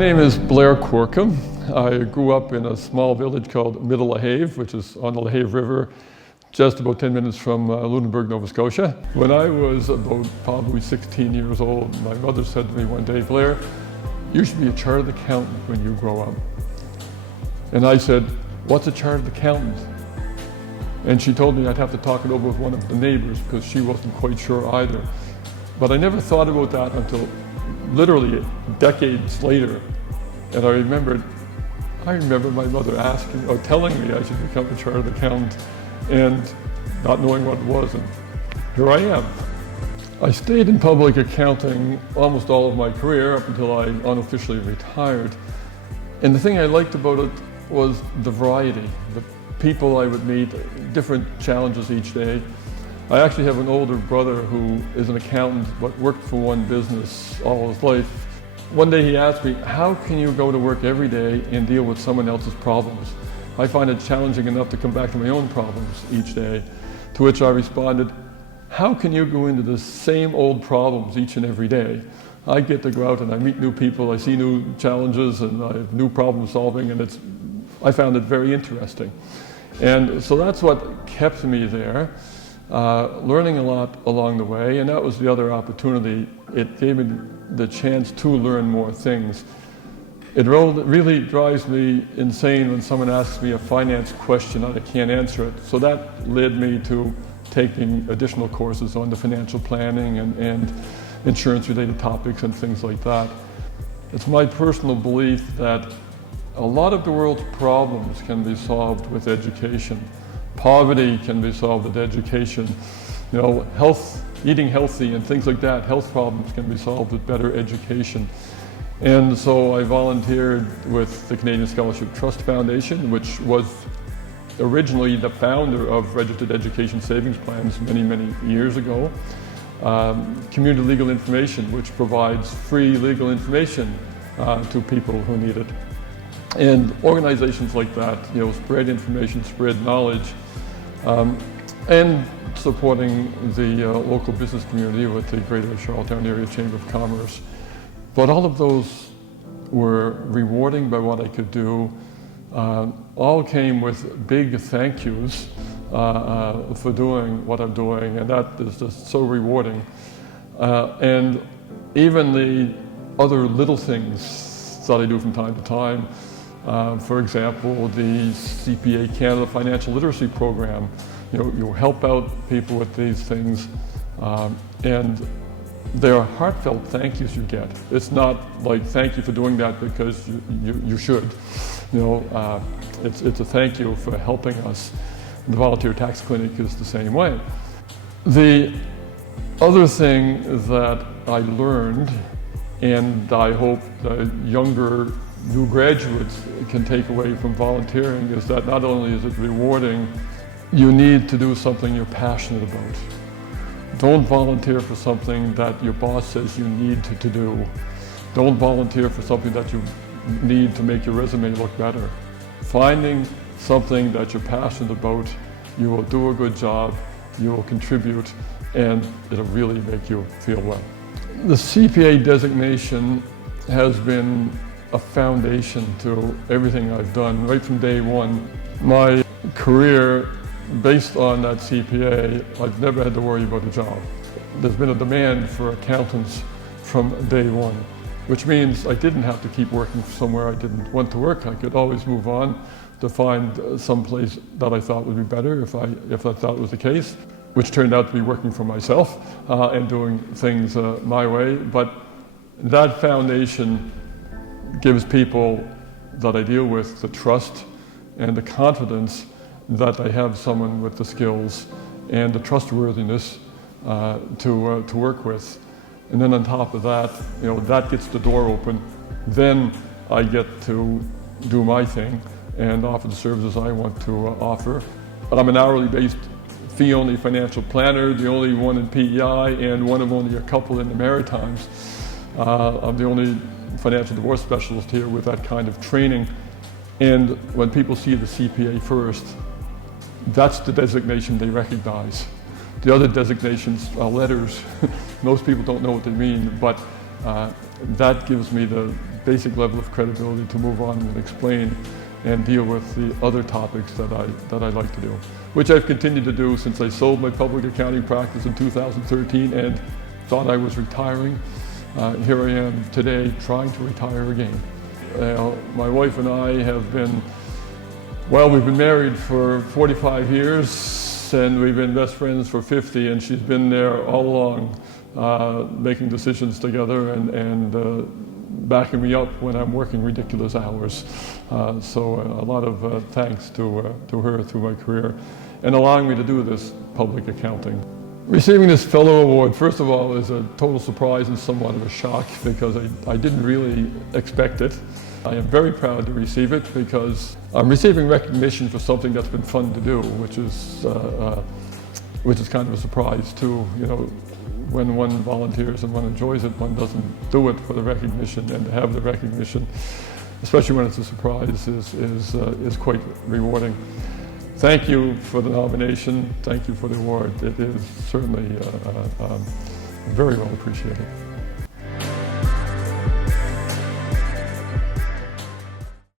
name is Blair Corkum. I grew up in a small village called Middle LaHave, which is on the LaHave River, just about 10 minutes from Lunenburg, Nova Scotia. When I was about probably 16 years old, my mother said to me one day, "Blair, you should be a chartered accountant when you grow up." And I said, "What's a chartered accountant?" And she told me I'd have to talk it over with one of the neighbors because she wasn't quite sure either. But I never thought about that until literally decades later. And I remember my mother asking or telling me I should become a chartered accountant and not knowing what it was, and here I am. I stayed in public accounting almost all of my career up until I unofficially retired. And the thing I liked about it was the variety, the people I would meet, different challenges each day. I actually have an older brother who is an accountant but worked for one business all his life. One day he asked me, "How can you go to work every day and deal with someone else's problems? I find it challenging enough to come back to my own problems each day." To which I responded, "How can you go into the same old problems each and every day? I get to go out and I meet new people, I see new challenges, and I have new problem solving, and I found it very interesting." And so that's what kept me there, learning a lot along the way, and that was the other opportunity. It gave me the chance to learn more things. It really drives me insane when someone asks me a finance question and I can't answer it. So that led me to taking additional courses on the financial planning and insurance-related topics and things like that. It's my personal belief that a lot of the world's problems can be solved with education. Poverty can be solved with education. You know, eating healthy and things like that, health problems can be solved with better education. And so I volunteered with the Canadian Scholarship Trust Foundation, which was originally the founder of Registered Education Savings Plans many, many years ago. Community Legal Information, which provides free legal information to people who need it. And organizations like that, you know, spread information, spread knowledge, and supporting the local business community with the Greater Charlottetown Area Chamber of Commerce. But all of those were rewarding by what I could do. All came with big thank yous for doing what I'm doing, and that is just so rewarding. And even the other little things that I do from time to time, for example, the CPA Canada Financial Literacy Program, you help out people with these things, and there are heartfelt thank yous you get. It's not like thank you for doing that because you should. It's a thank you for helping us. The Volunteer Tax Clinic is the same way. The other thing that I learned, and I hope the younger new graduates can take away from volunteering, is that not only is it rewarding, you need to do something you're passionate about. Don't volunteer for something that your boss says you need to do. Don't volunteer for something that you need to make your resume look better. Finding something that you're passionate about, you will do a good job, you will contribute, and it'll really make you feel well. The CPA designation has been a foundation to everything I've done right from day one. My career, based on that CPA, I've never had to worry about a job. There's been a demand for accountants from day one, which means I didn't have to keep working somewhere I didn't want to work. I could always move on to find some place that I thought would be better if I thought it was the case, which turned out to be working for myself and doing things my way. But that foundation gives people that I deal with the trust and the confidence that I have someone with the skills and the trustworthiness to work with. And then on top of that, that gets the door open. Then I get to do my thing and offer the services I want to offer. I'm an hourly based fee-only financial planner, the only one in PEI and one of only a couple in the Maritimes. I'm the only financial divorce specialist here with that kind of training. And when people see the CPA first, that's the designation they recognize. The other designations are letters. Most people don't know what they mean, but that gives me the basic level of credibility to move on and explain and deal with the other topics that I like to do, which I've continued to do since I sold my public accounting practice in 2013 and thought I was retiring. Here I am today trying to retire again. My wife and I have been, well, we've been married for 45 years and we've been best friends for 50, and she's been there all along, making decisions together and backing me up when I'm working ridiculous hours. So a lot of thanks to her through my career and allowing me to do this public accounting. Receiving this fellow award, first of all, is a total surprise and somewhat of a shock because I didn't really expect it. I am very proud to receive it because I'm receiving recognition for something that's been fun to do, which is kind of a surprise too. You know, when one volunteers and one enjoys it, one doesn't do it for the recognition, and to have the recognition, especially when it's a surprise, is quite rewarding. Thank you for the nomination. Thank you for the award. It is certainly very well appreciated.